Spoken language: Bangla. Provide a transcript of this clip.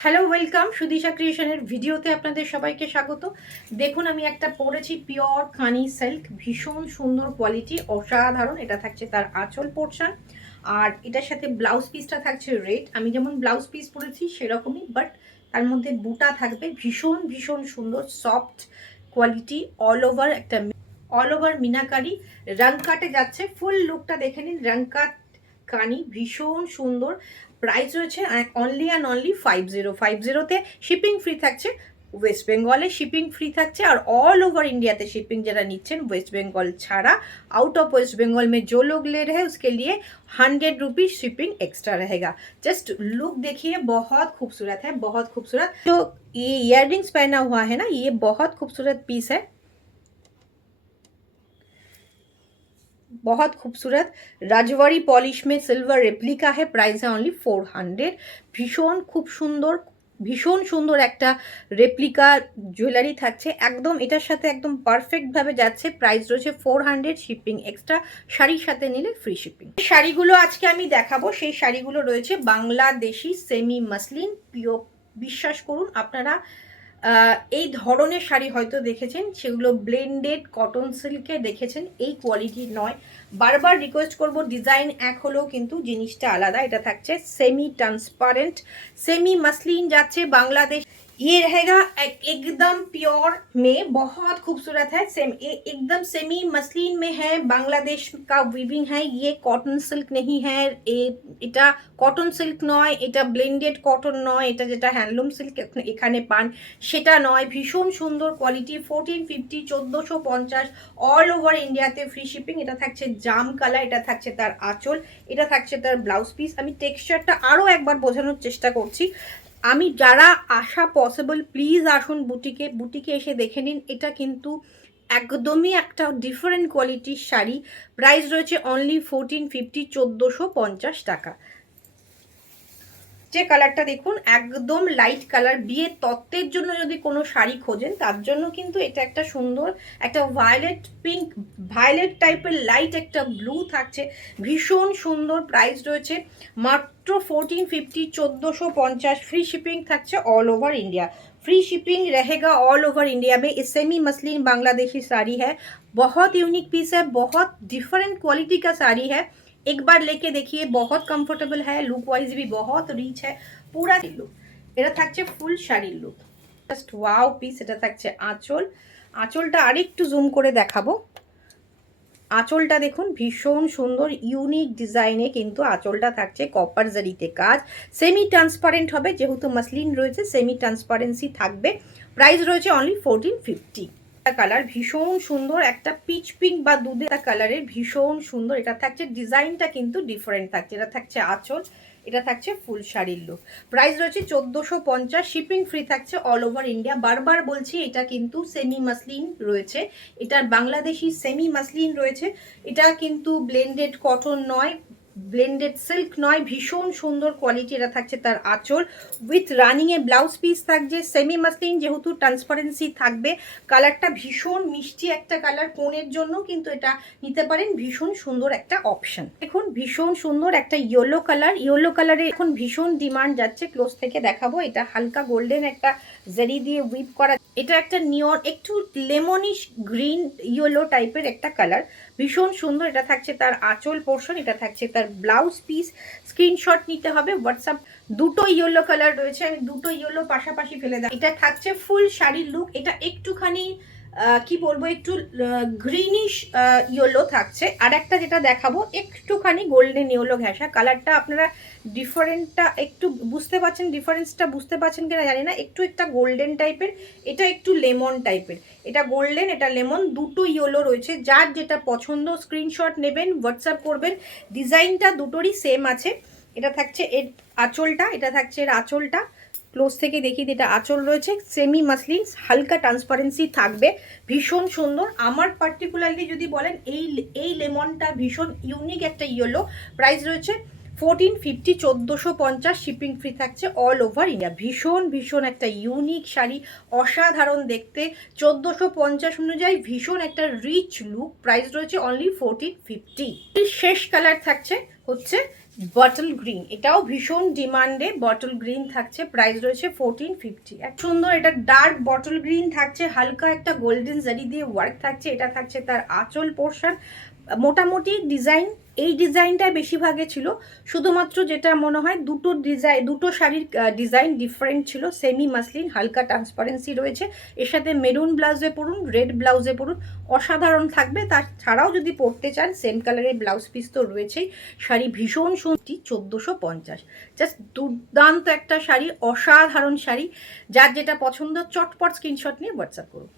হ্যালো, ওয়েলকাম সুদিশা ক্রিয়েশনের ভিডিওতে আপনাদের সবাইকে স্বাগত। দেখুন, আমি একটা পরেছি পিওর কানি সিল্ক, ভীষণ সুন্দর কোয়ালিটি, অসাধারণ। এটা থাকছে তার আঁচল পোর্শন, আর এটার সাথে ব্লাউজ পিসটা থাকছে রেড। আমি যেমন ব্লাউজ পিস পরেছি সেরকমই, বাট তার মধ্যে বুটা থাকবে। ভীষণ ভীষণ সুন্দর soft quality, all over meenakari রং কাটে যাচ্ছে। ফুল লুকটা দেখে নিন, রং কাট কানি, ভীষণ সুন্দর। প্রাইস রয়েছে অনলি অ্যান্ড অনলি 5050তে। শিপিং ফ্রি থাকছে, ওয়েস্ট বেঙ্গলে শিপিং ফ্রি থাকছে, আর অল ওভার इंडिया शिपिंग जरा নিচ্ছেন वेस्ट बंगाल ছাড়া। आउट ऑफ वेस्ट बंगाल में जो लोग ले रहे हैं उसके लिए 100 रुपीज शिपिंग एक्स्ट्रा रहेगा। जस्ट लुक देखिए, बहुत खूबसूरत है, बहुत खूबसूरत। जो ये इयररिंग्स पहना हुआ है ना, ये बहुत खूबसूरत पीस है, बहुत खूबसूरत। राजवाड़ी पॉलिश में सिल्वर रेप्लिका है, प्राइस है ओनली 400। भीषण खूब सुंदर, ভীষণ সুন্দর একটা রেপ্লিকা জুয়েলারি থাকছে, একদম এটার সাথে একদম পারফেক্টভাবে যাচ্ছে। প্রাইস রয়েছে 400, শিপিং এক্সট্রা। শাড়ির সাথে নিলে ফ্রি শিপিং। শাড়িগুলো আজকে আমি দেখাবো, সেই শাড়িগুলো রয়েছে বাংলাদেশি সেমি মাসলিন পিওর। বিশ্বাস করুন, আপনারা এই ধরনের শাড়ি হয়তো দেখেছেন, সেগুলো ব্লেন্ডেড কটন সিল্কে দেখেছেন, এই কোয়ালিটির নয়। বারবার রিকোয়েস্ট করব, ডিজাইন এক হলেও কিন্তু জিনিসটা আলাদা। এটা থাকছে সেমি ট্রান্সপারেন্ট, সেমি मसलिन যাচ্ছে बांग्लादेश। ये रहेगा एकदम प्योर में, बहुत खूबसूरत है। एकदम सेमी मसलिन में है, बांग्लादेश का वीविंग है। ये कॉटन सिल्क नहीं है, এটা কটন সিল্ক নয়, এটা ব্লেন্ডেড কটন নয়, এটা যেটা হ্যান্ডলুম সিল্ক এখানে পান সেটা নয়। ভীষণ সুন্দর কোয়ালিটি, 1450, 1450 অল ওভার ইন্ডিয়াতে ফ্রি শিপিং। এটা থাকছে জাম কালার, এটা থাকছে তার আঁচল, এটা থাকছে তার ব্লাউজ পিস। আমি টেক্সচারটা আরও একবার বোঝানোর চেষ্টা করছি। আমি যারা আসা পসিবল, প্লিজ আসুন বুটিকে, বুটিকে এসে দেখে নিন। এটা কিন্তু একদমই একটা ডিফারেন্ট কোয়ালিটির শাড়ি। প্রাইস রয়েছে অনলি 1450, 1450 টাকা। যে কালারটা দেখুন, একদম লাইট কালার। বিয়ের তত্ত্বের জন্য যদি কোনো শাড়ি খোঁজেন, তার জন্য কিন্তু এটা একটা সুন্দর, একটা ভায়োলেট পিঙ্ক, ভায়োলেট টাইপের লাইট একটা ব্লু থাকছে, ভীষণ সুন্দর। প্রাইস রয়েছে মাত্র 1450, 1450। फ्री शिपिंग থাকছে all over India. Free shipping रहेगा ऑल ओवर इंडिया में। ये सेमी मसलिन बांग्लादेशी साड़ी है, बहुत यूनिक पीस है, बहुत डिफरेंट क्वालिटी का साड़ी है। एक बार लेके देखिए, बहुत कंफर्टेबल है, लुक वाइज भी बहुत रिच है। पूरा लुक এটা থাকছে ফুল শাড়ির লুক, জাস্ট ওয়াও পিস। এটা থাকছে আঁচল, আঁচলটা আরেকটু জুম করে দেখাবো। আঁচলটা দেখুন, ভীষণ সুন্দর ইউনিক ডিজাইনে কিন্তু আঁচলটা থাকছে, কপার জারিতে কাজ। সেমি ট্রান্সপারেন্ট হবে, যেহেতু মাসলিন রয়েছে সেমি ট্রান্সপারেন্সি থাকবে। প্রাইস রয়েছে অনলি 1450। কালার ভীষণ সুন্দর, একটা পিচ পিঙ্ক বা দুধে কালারের, ভীষণ সুন্দর। এটা থাকছে, ডিজাইনটা কিন্তু ডিফারেন্ট থাকছে। এটা থাকছে আঁচল, এটা থাকছে ফুল শাড়ির লুক। প্রাইস রয়েছে 1450, শিপিং ফ্রি থাকছে অল ওভার ইন্ডিয়া। বারবার বলছি, এটা কিন্তু সেমি মাসলিন রয়েছে, এটার বাংলাদেশি সেমি মাসলিন রয়েছে। এটা কিন্তু ব্লেন্ডেড কটন নয়, ব্লেন্ডেড সিল্ক নয়, ভীষণ সুন্দর কোয়ালিটি। এটা থাকছে তার আঁচল উইথ রানিংয়ে ব্লাউজ পিস থাকছে। সেমি মাসলিন যেহেতু ট্রান্সপারেন্সি থাকবে। কালারটা ভীষণ মিষ্টি একটা কালার, কোনের জন্য কিন্তু এটা নিতে পারেন, ভীষণ সুন্দর একটা অপশন। দেখুন, ভীষণ সুন্দর একটা ইয়েলো কালার, ইয়েলো কালারে এখন ভীষণ ডিমান্ড যাচ্ছে। ক্লোজ থেকে দেখাবো, এটা হালকা গোল্ডেন একটা জারি দিয়ে উইপ করা। এটা একটা নিয়ন, একটু লেমনিশ গ্রিন ইয়েলো টাইপের একটা কালার, ভীষণ সুন্দর। এটা থাকছে তার আঁচল পোর্শন, এটা থাকছে তার ব্লাউজ পিস। স্ক্রিনশট নিতে হবে হোয়াটসঅ্যাপ। দুটো ইয়েলো কালার রয়েছে, আমি দুটো ইয়েলো পাশাপাশি ফেলে দেব। এটা থাকছে ফুল শাড়ির লুক। এটা একটুখানি কি বলবো, একটু গ্রিনিশ ইয়েলো থাকছে। আর একটা যেটা দেখাবো, একটুখানি গোল্ডেন ইয়েলো ঘেঁষা। কালারটা আপনারা ডিফারেন্টটা একটু বুঝতে পারছেন, ডিফারেন্সটা বুঝতে পারছেন কিনা জানি না। একটু একটা গোল্ডেন টাইপের, এটা একটু লেমন টাইপের। এটা গোল্ডেন, এটা লেমন, দুটো ইয়েলো রয়েছে। যার যেটা পছন্দ স্ক্রিনশট নেবেন, হোয়াটসঅ্যাপ করবেন। ডিজাইনটা দুটোরই সেম আছে। এটা থাকছে এর আঁচলটা, এটা থাকছে এর আঁচলটা। ক্লোজ থেকে দেখি, এটা আঁচল রয়েছে সেমি মাসলিন, হালকা ট্রান্সপারেন্সি থাকবে, ভীষণ সুন্দর। আমার পার্টিকুলারলি যদি বলেন, এই লেমনটা ভীষণ ইউনিক একটা ইয়েলো। প্রাইস রয়েছে 1450, 1450, শিপিং ফ্রি থাকছে অল ওভার ইন্ডিয়া। ভীষণ ভীষণ একটা ইউনিক শাড়ি, অসাধারণ দেখতে। 1450 অনুযায়ী ভীষণ একটা রিচ লুক। প্রাইস রয়েছে অনলি 1450। শেষ কালার থাকছে হচ্ছে বটল গ্রিন, এটাও ভীষণ ডিমান্ডে বটল গ্রিন থাকছে, প্রাইস রয়েছে 1450। এক সুন্দর এটা ডার্ক বটল গ্রিন থাকছে, হালকা একটা গোল্ডেন জারি দিয়ে ওয়ার্ক থাকছে, এটা থাকছে তার আঁচল পোর্শন। মোটামুটি ডিজাইন এই ডিজাইনটাই বেশিরভাগে ছিল, শুধুমাত্র যেটা মনে হয় দুটো শাড়ির ডিজাইন ডিফারেন্ট ছিল। সেমি মাসলিন, হালকা ট্রান্সপারেন্সি রয়েছে, এর সাথে মেরুন ব্লাউজে পরুন, রেড ব্লাউজে পরুন, অসাধারণ থাকবে। তাছাড়াও যদি পরতে চান সেম কালারের ব্লাউজ পিস তো রয়েছেই। শাড়ি ভীষণ সুন্দর, 1450, জাস্ট দুর্দান্ত একটা শাড়ি, অসাধারণ শাড়ি। যার যেটা পছন্দ চটপট স্ক্রিনশট নিয়ে হোয়াটসঅ্যাপ করুন।